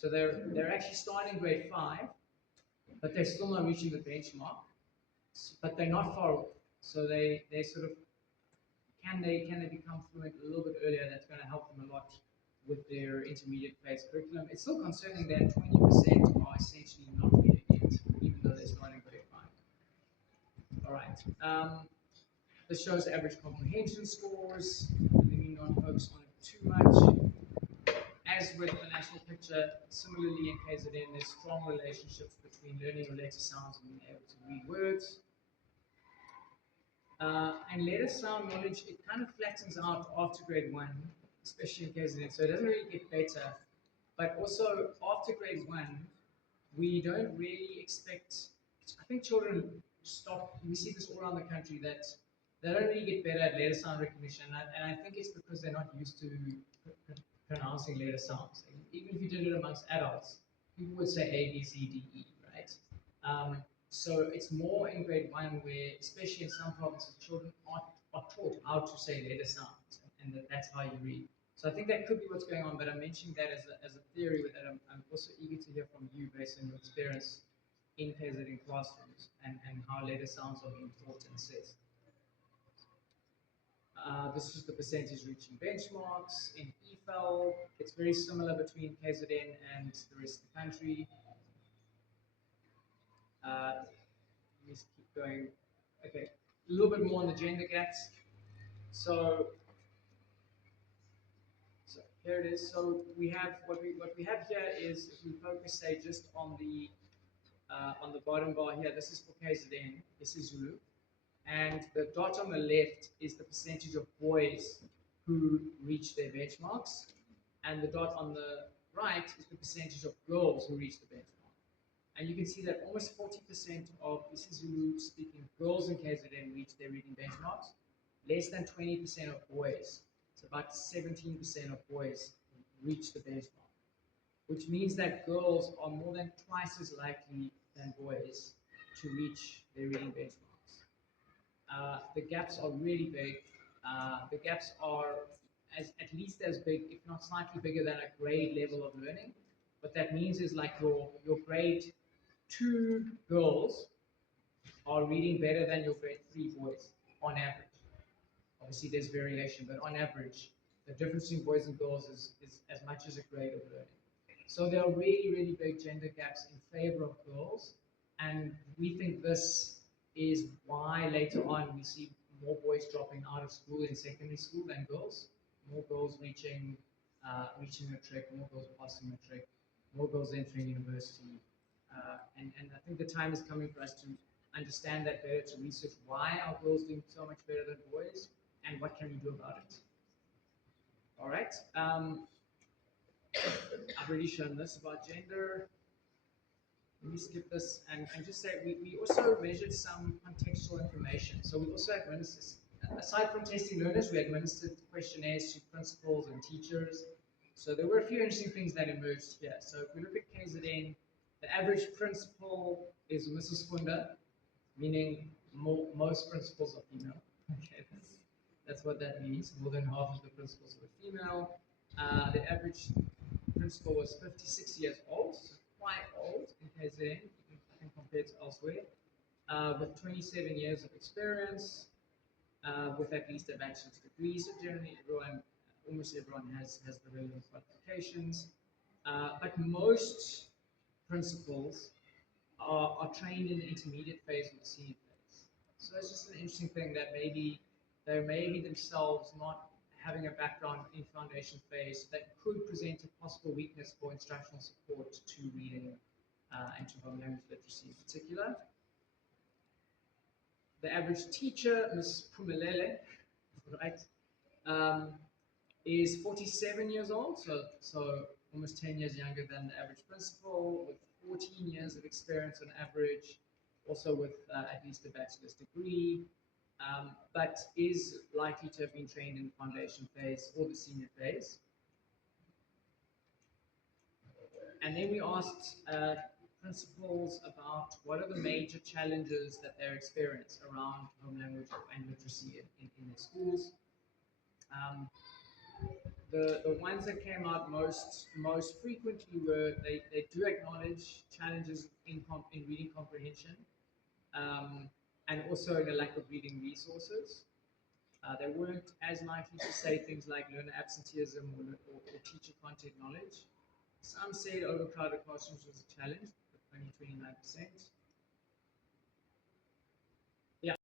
So they're actually starting grade 5, but they're still not reaching the benchmark. But they're not far off. So they sort of can they become fluent a little bit earlier? That's going to help them a lot with their intermediate phase curriculum. It's still concerning that 20% are essentially not there yet, even though they're starting grade 5. All right. This shows average comprehension scores. Let me not focus on it too much. As with the national picture, similarly in KZN, there's strong relationships between learning related sounds and being able to read words. And letter sound knowledge, it kind of flattens out after grade 1, especially in KZN, so it doesn't really get better. But also, after grade 1, we don't really expect, I think children stop, we see this all around the country, that they don't really get better at letter sound recognition, and I think it's because they're not used to pronouncing letter sounds. Even if you did it amongst adults, people would say A, B, C, D, E, right? So it's more in grade 1 where, especially in some provinces, children are taught how to say letter sounds, and that's how you read. So I think that could be what's going on, but I'm mentioning that as a theory, that I'm also eager to hear from you based on your experience in KZN classrooms and how letter sounds are being taught and assessed. This is the percentage reaching benchmarks. In EFL, it's very similar between KZN and the rest of the country. Let's keep going. Okay, a little bit more on the gender gaps. So here it is. So we have what we have here is, if we focus, say, just on the bottom bar here. This is for KZN. This is Zulu. And the dot on the left is the percentage of boys who reach their benchmarks, and the dot on the right is the percentage of girls who reach the benchmark. And you can see that almost 40% of isiZulu speaking girls in KZN reach their reading benchmarks, less than 20% of boys. So about 17% of boys reach the benchmark, which means that girls are more than twice as likely than boys to reach their reading benchmarks. The gaps are really big. The gaps are at least as big, if not slightly bigger, than a grade level of learning. What that means is, like, your grade 2 girls are reading better than your grade 3 boys on average. Obviously, there's variation, but on average, the difference between boys and girls is as much as a grade of learning. So there are really, really big gender gaps in favor of girls, and we think this is why later on we see more boys dropping out of school in secondary school than girls. More girls reaching matric, more girls passing matric, more girls entering university. And I think the time is coming for us to understand that better, to research why are girls doing so much better than boys, and what can we do about it. All right. I've already shown this about gender. Let me skip this and just say we also measured some contextual information. So we also administered, aside from testing learners, we administered questionnaires to principals and teachers. So there were a few interesting things that emerged here. So if we look at KZN, the average principal is Mrs. Funda, meaning most principals are female. Okay, that's what that means. More than half of the principals were female. The average principal was 56 years old, so quite old in KZN, compared to elsewhere, with 27 years of experience, with at least a bachelor's degree. So generally, almost everyone has the relevant qualifications. But most principals are trained in the intermediate phase or the senior phase. So it's just an interesting thing that maybe they may be themselves not having a background in foundation phase that could present a possible weakness for instructional support to reading and to home language literacy in particular. The average teacher, Ms. Uphumelele, right, is 47 years old, so almost 10 years younger than the average principal, with 14 years of experience on average, also with at least a bachelor's degree, but is likely to have been trained in the foundation phase or the senior phase. And then we asked principals about what are the major challenges that they're experiencing around home language and literacy in their schools. the ones that came out most frequently were they do acknowledge challenges in reading comprehension, and also the lack of reading resources. They weren't as likely to say things like learner absenteeism or teacher content knowledge. Some said overcrowded classrooms was a challenge, but only 29%.